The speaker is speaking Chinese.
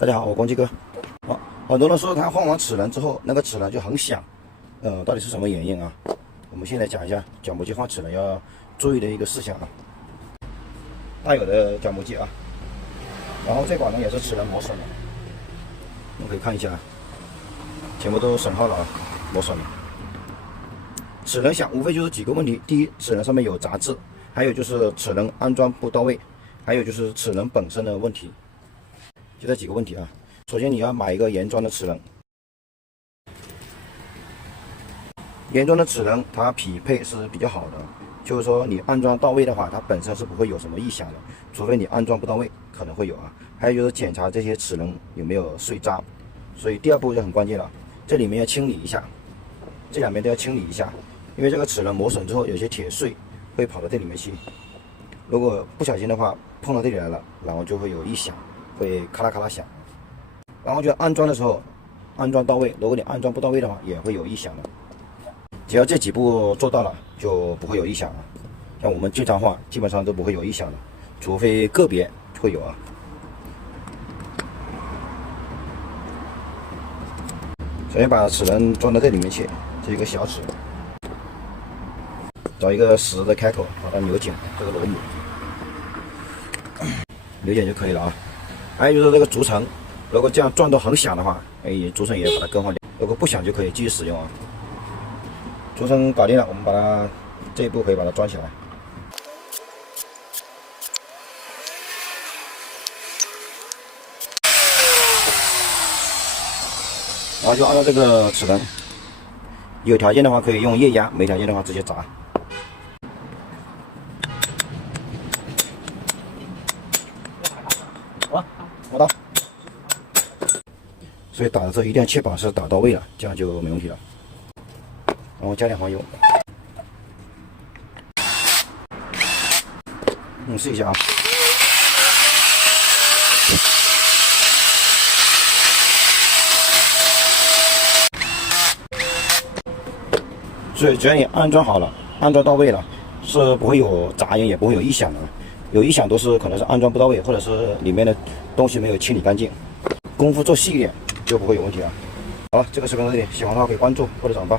大家好，我光机哥。很多人说他换完齿轮之后，那个齿轮就很响，到底是什么原因啊？我们现在讲一下角磨机换齿轮要注意的一个事项啊。大有的角磨机啊，然后这把呢也是齿轮磨损的，我们可以看一下，全部都损耗了啊，磨损了。齿轮响无非就是几个问题：第一，齿轮上面有杂质；还有就是齿轮安装不到位；还有就是齿轮本身的问题。就这几个问题啊。首先你要买一个原装的齿轮，原装的齿轮它匹配是比较好的，就是说你安装到位的话，它本身是不会有什么异响的，除非你安装不到位可能会有啊。还有就是检查这些齿轮有没有碎渣，所以第二步就很关键了，这里面要清理一下，这两边都要清理一下，因为这个齿轮磨损之后，有些铁碎会跑到这里面去，如果不小心的话碰到这里来了，然后就会有异响，会咔啦咔啦响。然后就安装的时候，安装到位，如果你安装不到位的话，也会有异响的。只要这几步做到了，就不会有异响了。像我们经常换，基本上都不会有异响的，除非个别会有啊。首先把齿轮装到这里面去，这一个小齿，找一个实的开口，把它扭紧这个螺母，扭紧就可以了啊。还有就是这个竹层。如果这样转到很响的话，竹层也把它更换掉。如果不响就可以继续使用啊。竹层搞定了，我们把它这一步可以把它装起来。然后就按照这个齿轮，有条件的话可以用液压，没条件的话直接砸。磨刀。所以打的时候一定要确保是打到位了，这样就没问题了。然后加点黄油，试一下啊。所以只要你安装好了，安装到位了，是不会有杂音，也不会有异响的。有异响都是可能是安装不到位，或者是里面的东西没有清理干净。功夫做细一点就不会有问题了。好了，这个视频到这里，喜欢的话可以关注或者转发。